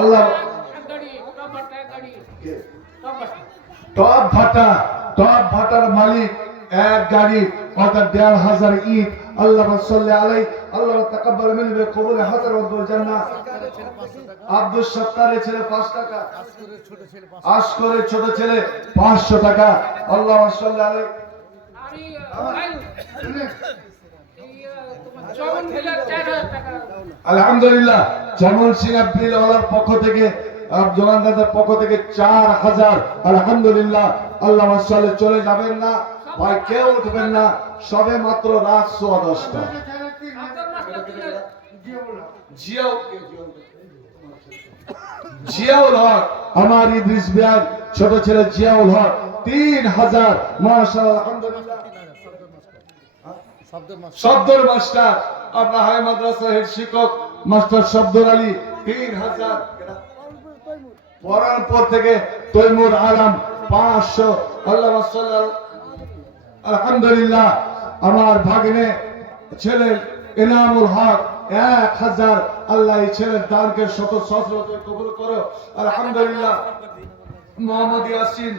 আল্লাহ top ভাটার মালিক এক গাড়ি অর্থাৎ ১৫০০ ইট। আল্লাহ সাল্লি আলাই আল্লাহ তাকাব্বাল মিনহু কবুল হাসান ওয়া জান্নাহ। আব্দুল সত্তারের ছেলে ৫ টাকা, আশকরের ছোট ছেলে ৫০০ টাকা। আল্লাহ সাল্লি আলাই। আলহামদুলিল্লাহ জামাল সিং আব্দুল ওয়ালার পক্ষ থেকে জওয়ান দাদার পক্ষ থেকে ৪০০০। আলহামদুলিল্লাহ। আল্লাহ মাশাআল্লাহ। চলে যাবেন না ভাই, কেউ উঠবেন না, সবে মাত্র রাত ১০:১০। জিয়াউল হক আমার ইদ্রিস ভাই ছোট ছেলে জিয়াউল হক ৩০০০। মাশাআল্লাহ আলহামদুলিল্লাহ। শব্দর মাস্টার আপনার হাই মাদ্রাসা হেড শিক্ষক মাস্টার শব্দর আলী ৩০০০। পরানপুর থেকে তৈমুর আলম ৫০০। আল্লাহ আলহামদুলিল্লাহ। আমার ভাগ্নে ছেলে ইনামুল হক ১০০০। আল্লাহ এই ছেলের দানকে শত সহস্র কবুল করো। আলহামদুলিল্লাহ। মোহাম্মদ ইয়াসিন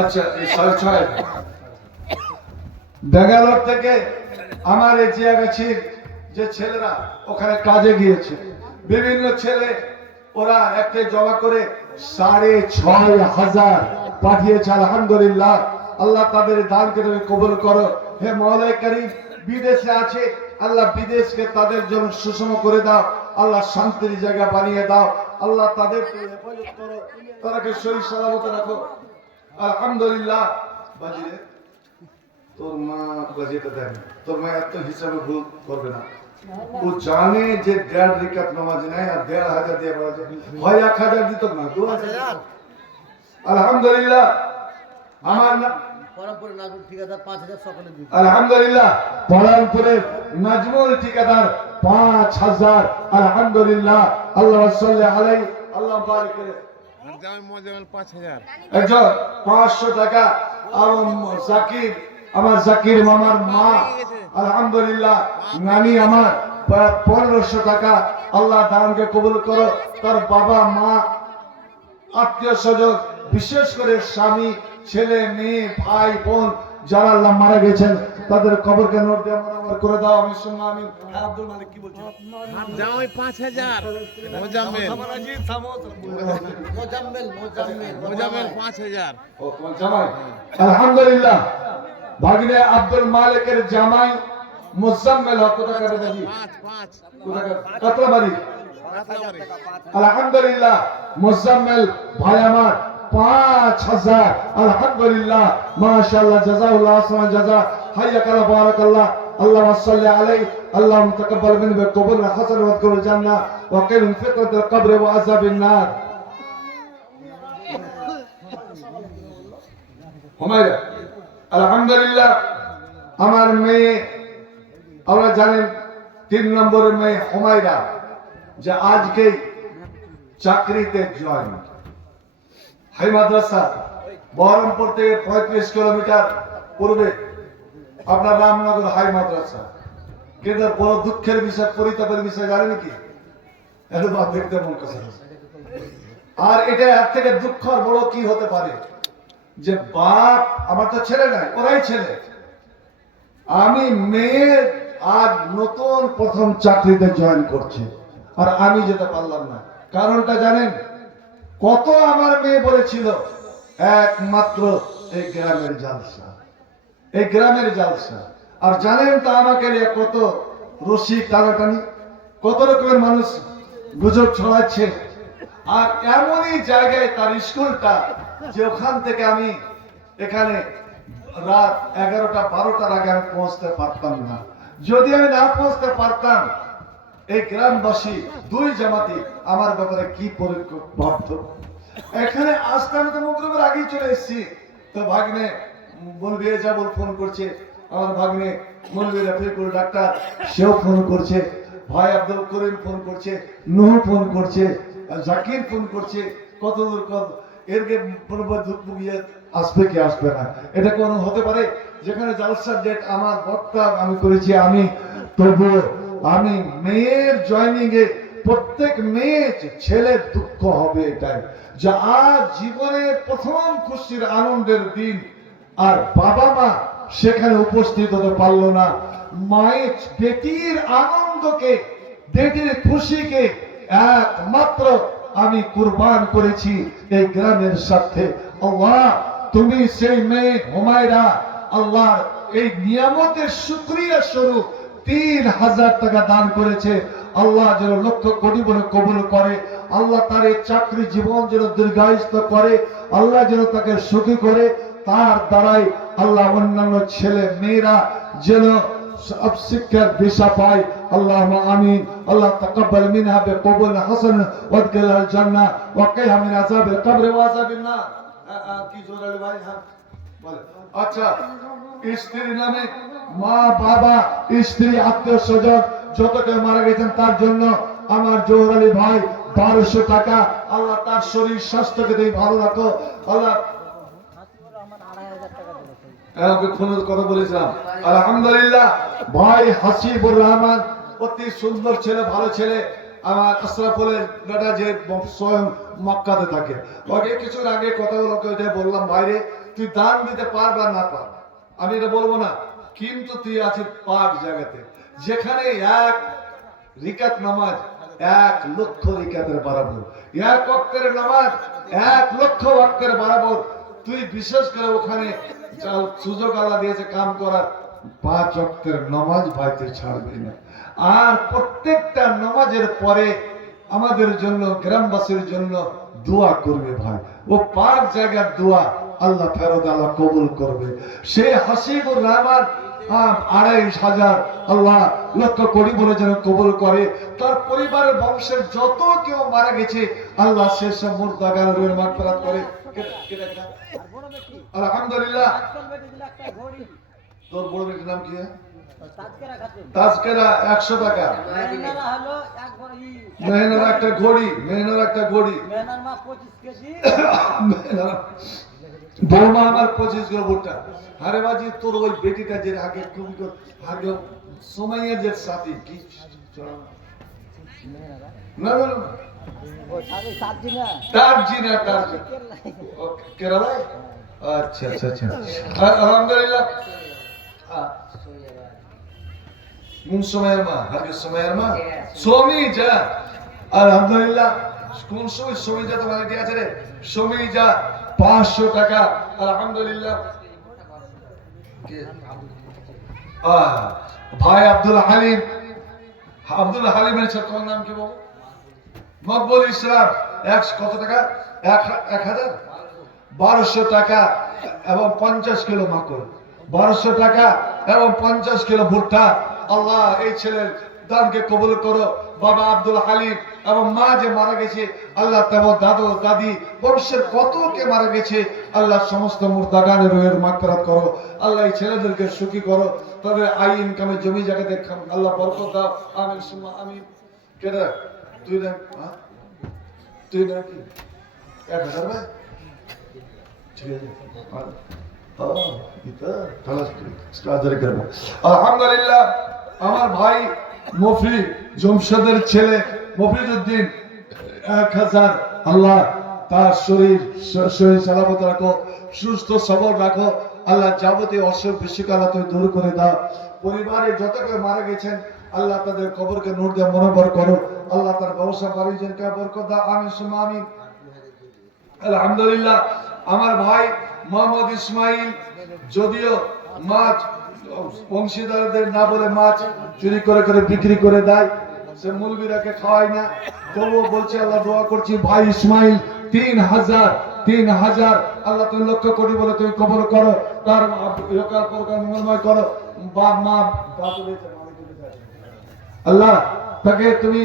আচ্ছা ৬.৫। ব্যাঙ্গালোর থেকে আমার এই জিয়াগাছির যে ছেলেরা ওখানে কাজে গিয়েছে, বিভিন্ন ছেলে ওরা একটা জমা করে ৬৫০০ পাঠিয়েছে। আলহামদুলিল্লাহ। আল্লাহ তাদের দানকে তুমি কবুল করো। হে মওলাই কারীম, বিদেশে আছে আল্লাহ বিদেশকে তাদের জন্য সুষম করে দাও। আল্লাহ শান্তির জায়গা বানিয়ে দাও। আল্লাহ তাদের হেফাজত করো, তারাকে সহি সালামত রাখো। আলহামদুলিল্লাহ। বাজিরে তোর মা বাজিটা দেন, তোর মা এত হিসাবে ভুল করবে না। ও জানে যে ১.৫ রিকাত নামাজ নাই আর ১.৫০০ দিয়ে পড়া যায়, হয় ১০০০ দিত না ২০০০। আলহামদুলিল্লাহ। আমার পরামপুরের নাজমুল ঠিকাদার ৫০০০ সকলে দিন। আলহামদুলিল্লাহ। পরামপুরের নাজমুল ঠিকাদার ৫০০০। আলহামদুলিল্লাহ। আল্লাহ সাল্লি আলাইহি আল্লাহ বারিক করে। একজন ৫০০ টাকা। জাকির আমার জাকির মামার মা আলহামদুলিল্লাহ। নানি আমার ১৫০০ টাকা। আল্লাহ দানকে কবুল করো। তার বাবা মা আত্মীয় স্বজন বিশেষ করে স্বামী ছেলে মেয়ে ভাই বোন যারা আল্লাহ মারা গেছেন তাদের কবরকে নূর দিয়ে মুনাওয়ার করে দাও। আমি শুনলাম। আমি আব্দুল মালিক কি বলছেন? জামাই ৫০০০। মোজাম্মেল মোজাম্মেল ৫০০০। ও তোমার জামাই? আলহামদুলিল্লাহ। ভাগ্নে আব্দুল মালিকের জামাই মুজাম্মেল হক কত টাকা দেবি? ৫ কত বাড়ি? আলহামদুলিল্লাহ। মুজাম্মেল ভাই আমার ৫০০০। আলহামদুলিল্লাহ। মাশাআল্লাহ। জাযাকাল্লাহু আহসানাল জাযা। হাইয়াকাল্লাহ বারাকাল্লাহ। আল্লাহুম্মা সাল্লি আলাইহি আল্লাহুম্মা তাকাব্বাল মিনহু কবুল হাসান ওয়া আদখিলুল জান্নাহ ওয়া কিল ফিতনাতাল কবর ওয়া আযাবিন নার। হুমায়রা আলহামদুলিল্লাহ। আমার মেয়ে আমরা জানেন ৩ নম্বরের মেয়ে হুমায়রা যে আজকে চাকরিতে জয়েন। হাই মাদ্রাসা বহরমপুর থেকে ৩৫ কিলোমিটার পূর্বে আপনার রামনগর হাই মাদ্রাসা। কিন্তু বড় দুঃখের বিষয়, পরিতাপের বিষয় জানেন কি? এত বাপ দেখতে মন কাছে। আর এটা এর থেকে দুঃখ আর বড় কি হতে পারে যে বাপ, আমার তো ছেলে নাই, ওরাই ছেলে, আমি মেয়ে আজ নতুন প্রথম চাকরিতে জয়েন করছি আর আমি যেতে পারলাম না। কারণটা জানেন? কত আমার মেয়ে বলেছিল একমাত্র এই গ্রামের জালসা, এই গ্রামের জালসা। আর জানেন তো আমাকে নিয়ে কত রশি টানাটানি, কত রকমের মানুষ গুজব ছড়াচ্ছে। আর এমনই জায়গায় তার স্কুলটা যে ওখান থেকে আমি এখানে রাত ১১টা ১২টার আগে আমি পৌঁছতে পারতাম না। যদি আমি না পৌঁছতে পারতাম এই গ্রামবাসী দুই জামাতি আমার ব্যাপারে কি ভাবত। এখানে আসতে আমি তো মুকরমের আগেই চলে এসেছি। তো ভাগ্নে বলবি যাবল ফোন করছে, আমার ভাগ্নে মৌলভী রফিকুল ডাক্তার সেও ফোন করছে, ভাই আব্দুল করিম ফোন করছে, নুহ ফোন করছে, জাকির ফোন করছে, কত দূর কত এরকে বুঝিয়ে আসবে কি আসবে না, এটা কোনো হতে পারে? যেখানে জালসার ডেট আমার বক্তা আমি করেছি, আমি তবু আমি মেয়ের জয়নিং এ প্রত্যেক মেয়ে ছেলের দুঃখ হবে এটাই যে আজ জীবনের প্রথম খুশির আনন্দের দিন, আর বাবা মা সেখানে উপস্থিত হতে পারলো না। মায়ের বেটির আনন্দকে, বেটির খুশিকে একমাত্র আমি কুরবান করেছি এই গ্রামের স্বার্থে। আল্লাহ তুমি সেই মেয়ে হুমায়রা আল্লাহ এই নিয়ামতের শুকরিয়া স্বরূপ 3000 টাকা দান করেছে। আল্লাহ যেন লক্ষ কোটি বলে কবুল করে। আল্লাহ তার এই চাকরি জীবন যেন দীর্ঘায়িত করে। আল্লাহ যেন তাকে সুখী করে। তার দ্বারাই আল্লাহ অন্যান্য ছেলে মেয়েরা যেন সব শিক্ষার দিশা পায়। আল্লাহুম্মা আমিন। আল্লাহ তাকাব্বাল মিনহা বিকবুল হাসান ওয়াদখিলহাল জান্নাহ ওয়া কিহা মিন আযাবিল কবর ওয়া আযাবিন নার। কি জোরালে ভাই? হ্যাঁ বলে। আচ্ছা, স্ত্রীর নামে মা বাবা স্ত্রী আত্মীয় স্বজন যত কেউ মারা গেছেন তার জন্য আমার জোহর আলী ভাই 1200 টাকা। আল্লাহ তার শরীর স্বাস্থ্যকে তুমি ভালো রাখো। আল্লাহ কথা বলেছিলাম আলহামদুলিল্লাহ। ভাই হাসিবুর রহমান অতি সুন্দর ছেলে, ভালো ছেলে। আমার আশরাফুলের বেটা যে স্বয়ং মক্কাতে থাকে, ওকে কিছুর আগে কথা বললাম, ভাইরে তুই দান দিতে পার বা না পার আমি এটা বলবো না, কিন্তু তুই আছিস পাক জায়গাতে যেখানে এক রিকাত নামাজ 1 লক্ষ রিকাতের বরাবর, এক ওয়াক্তের নামাজ 1 লক্ষ ওয়াক্তের বরাবর। তুই বিশেষ করে ওখানে সুযোগ আল্লাহ দিয়েছে কাম করার, 5 ওয়াক্তের নামাজ ভাইতে ছাড়বি না। আর প্রত্যেকটা নামাজের পরে আমাদের জন্য, গ্রামবাসীর জন্য দোয়া করবে ভাই। ও পাক জায়গার দোয়া আল্লাহ ফেরত আল্লাহ কবুল করবে। সে হাসিবুর রহমান 2500 আল্লাহ লক্ষ কোটি বলে যেন কবুল করে। তার পরিবারের বংশের যত কেউ মারা গেছে আল্লাহ শেষ মুর্দাগার রুহের মাগফিরাত করে। আলহামদুলিল্লাহ। তোর বড় বেটির নাম কি? তাজকেরা 100 টাকা। মেহনার একটা ঘড়ি, মেহনার একটা ঘড়ি। বৌমা আমার 25 কিলো ভুট্টা। আরে বাজি তোর ওই বেটিটা যে আগে খুব আগে সময়ের যে সাথী কি না না না কেরালা। আচ্ছা আচ্ছা আচ্ছা আলহামদুলিল্লাহ। কোন সময়ের মা? আগে সময়ের মা সমী যা। আলহামদুলিল্লাহ। কোন সময় সমী যা তোমার কি আছে রে? সমী যা 500 টাকা। আলহামদুলিল্লাহ। ভাই আব্দুল হালিম, আব্দুল হালিমের ছোট নাম কি বল? মকবুল ইসলাম। কত টাকা? 1200 টাকা এবং 50 কিলো মাকড়। 1200 টাকা এবং 50 কিলো ভুট্টা। আল্লাহ এই ছেলের দানকে কবুল করো। বাবা আব্দুল হালিম এবং মা যে মারা গেছে আল্লাহ তেমন দাদু দাদি বংশের কত কে মারা গেছে আল্লাহ সমস্ত মুর্দাগানের রুহের মাগফিরাত করো। আল্লাহ এই ছেলেদেরকে সুখী করো। তবে আই ইনকামে জমি জায়গাতে আল্লাহ বরকত দাও। আমিন সুম্মা আমিন। কেডা তুই না? তুই না কি 1000 ভাই? ঠিক আছে। আলহামদুলিল্লাহ। আমার ভাই মফি জমশেদের ছেলে মফিজউদ্দিন 1000। আল্লাহ তার শরীর সালামত রাখো, সুস্থ সবল রাখো। আল্লাহ যাবতীয় অসুখ বিসুখ আল্লাহ তুমি দূর করে দাও। পরিবারে যত কেউ মারা গেছেন আল্লাহ তাদের কবরকে নূর দিয়ে মনোবর করো। আল্লাহ তার ব্যবসা বাণিজ্যকে বরকত দাও। আমিন সুম্মা আমিন। আলহামদুলিল্লাহ। আমার ভাই মোহাম্মদ ইসমাইল যদিও মাছ বংশীদারদের না বলে মাছ চুরি করে করে বিক্রি করে দেয়, সে মুরগিরাকে খাওয়ায় না, তবুও বলছে আল্লাহ দোয়া করছি ভাই ইসমাইল 3000 আল্লাহ তুমি লক্ষ কোটি বলে তুমি কবর করো, তার ইহকাল পরকাল মঙ্গলময় করো। বাপ মা আল্লাহ তাকে তুমি